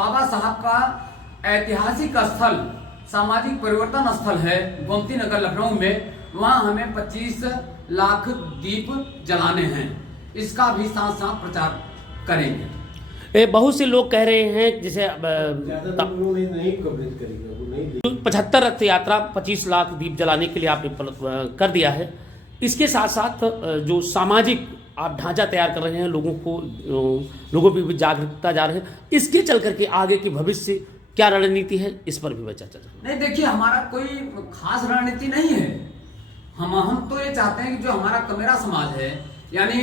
बाबा साहब का ऐतिहासिक स्थल, सामाजिक परिवर्तन स्थल है गोमती नगर लखनऊ में। वहाँ हमें 25 लाख दीप जलाने हैं, इसका भी साथ साथ प्रचार करेंगे। बहुत से लोग कह रहे हैं जैसे 75 रथ यात्रा 25 लाख दीप जलाने के लिए आपने कर दिया है। इसके साथ साथ जो सामाजिक आप ढांचा तैयार कर रहे हैं, लोगों पे भी जागरूकता जा रहे हैं, इसके चल करके आगे की भविष्य क्या रणनीति है, इस पर भी मैं चर्चा चाहूंगा। नहीं, देखिए, हमारा कोई खास रणनीति नहीं है। हम तो ये चाहते हैं कि जो हमारा कमेरा समाज है, यानी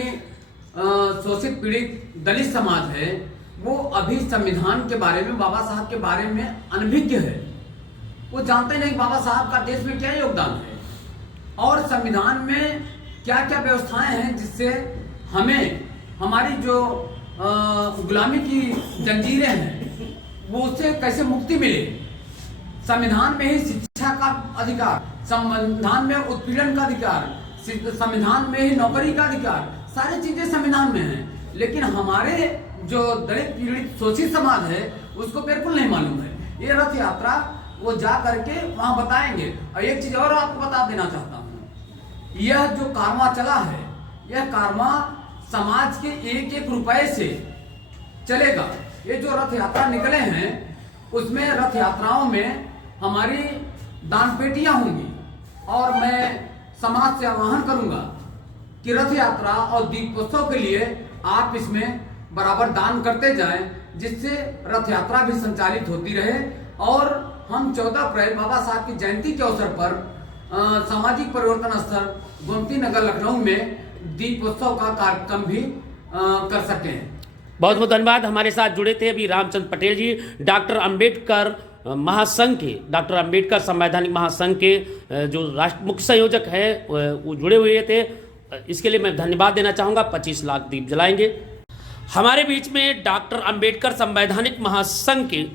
शोषित पीड़ित दलित समाज है, वो अभी संविधान के बारे में, बाबा साहब के बारे में अनभिज्ञ है। वो जानते नहीं बाबा साहब का देश में क्या योगदान है और संविधान में क्या क्या व्यवस्थाएं हैं जिससे हमें हमारी जो गुलामी की जंजीरें हैं वो उससे कैसे मुक्ति मिले। संविधान में ही शिक्षा का अधिकार, संविधान में उत्पीड़न का अधिकार, संविधान में ही नौकरी का अधिकार, सारी चीजें संविधान में हैं। लेकिन हमारे जो दलित पीड़ित शोषित समाज है उसको बिल्कुल नहीं मालूम है। ये रथ यात्रा वो जा करके वहां बताएंगे। और एक चीज और आपको बता देना चाहता हूँ, यह जो कारवां चला है, यह कारवां समाज के एक एक रुपए से चलेगा। ये जो रथ यात्रा निकले हैं उसमें रथ यात्राओं में हमारी दान पेटियां होंगी और मैं समाज से आह्वान करूंगा कि रथ यात्रा और दीपोत्सव के लिए आप इसमें बराबर दान करते जाएं, जिससे रथ यात्रा भी संचालित होती रहे। और हम 14 अप्रैल बाबा साहब की जयंती के अवसर पर सामाजिक परिवर्तन स्थल गोमती नगर लखनऊ में दीपोत्सव का कार्यक्रम भी कर सके। बहुत बहुत धन्यवाद। हमारे साथ जुड़े थे अभी रामचंद्र पटेल जी, डॉक्टर अंबेडकर महासंघ के, डॉक्टर अंबेडकर संवैधानिक महासंघ के जो राष्ट्र मुख्य संयोजक हैं, वो जुड़े हुए थे। इसके लिए मैं धन्यवाद देना चाहूँगा। 25 लाख दीप जलाएंगे। हमारे बीच में डॉक्टर अंबेडकर संवैधानिक महासंघ के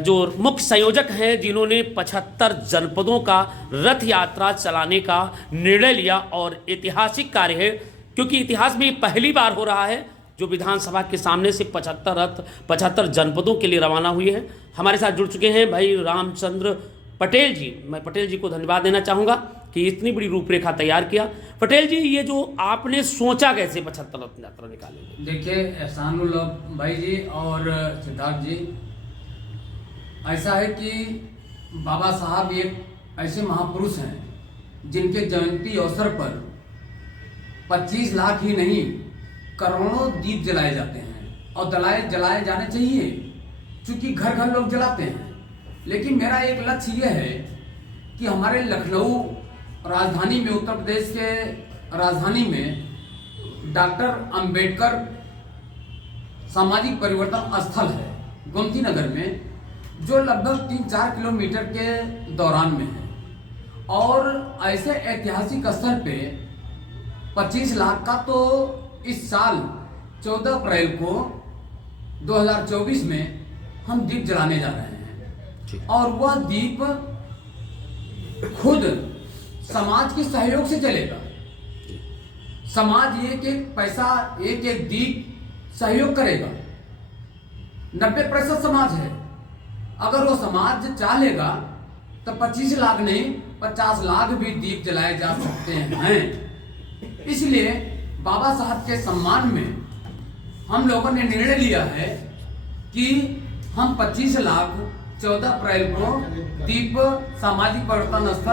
जो मुख्य संयोजक हैं, जिन्होंने 75 जनपदों का रथ यात्रा चलाने का निर्णय लिया और ऐतिहासिक कार्य है, क्योंकि इतिहास में पहली बार हो रहा है जो विधानसभा के सामने से 75 रथ 75 जनपदों के लिए रवाना हुए हैं। हमारे साथ जुड़ चुके हैं भाई रामचंद्र पटेल जी। मैं पटेल जी को धन्यवाद देना चाहूँगा कि इतनी बड़ी रूपरेखा तैयार किया। पटेल जी, ये जो आपने सोचा कैसे 75 रथ यात्रा निकालेंगे? देखिए एहसानुल्लाह भाई जी और सिद्धार्थ जी, ऐसा है कि बाबा साहब एक ऐसे महापुरुष हैं जिनके जयंती अवसर पर 25 लाख ही नहीं, करोड़ों दीप जलाए जाते हैं और जलाए जाने चाहिए, क्योंकि घर घर लोग जलाते हैं। लेकिन मेरा एक लक्ष्य यह है कि हमारे लखनऊ राजधानी में, उत्तर प्रदेश के राजधानी में डॉक्टर अंबेडकर सामाजिक परिवर्तन स्थल है गोमती नगर में, जो लगभग 3-4 किलोमीटर के दौरान में है। और ऐसे ऐतिहासिक स्थल पे 25 लाख का तो इस साल 14 अप्रैल को 2024 में हम दीप जलाने जा रहे हैं। और वह दीप खुद समाज के सहयोग से चलेगा। समाज एक एक पैसा, एक एक दीप सहयोग करेगा। 90% समाज है। अगर वो समाज चाहेगा तो 25 लाख नहीं, 50 लाख भी दीप जलाए जा सकते हैं। इसलिए बाबा साहब के सम्मान में हम लोगों ने निर्णय लिया है कि हम 25 लाख 14 अप्रैल को दीप सामाजिक परिवर्तन स्थल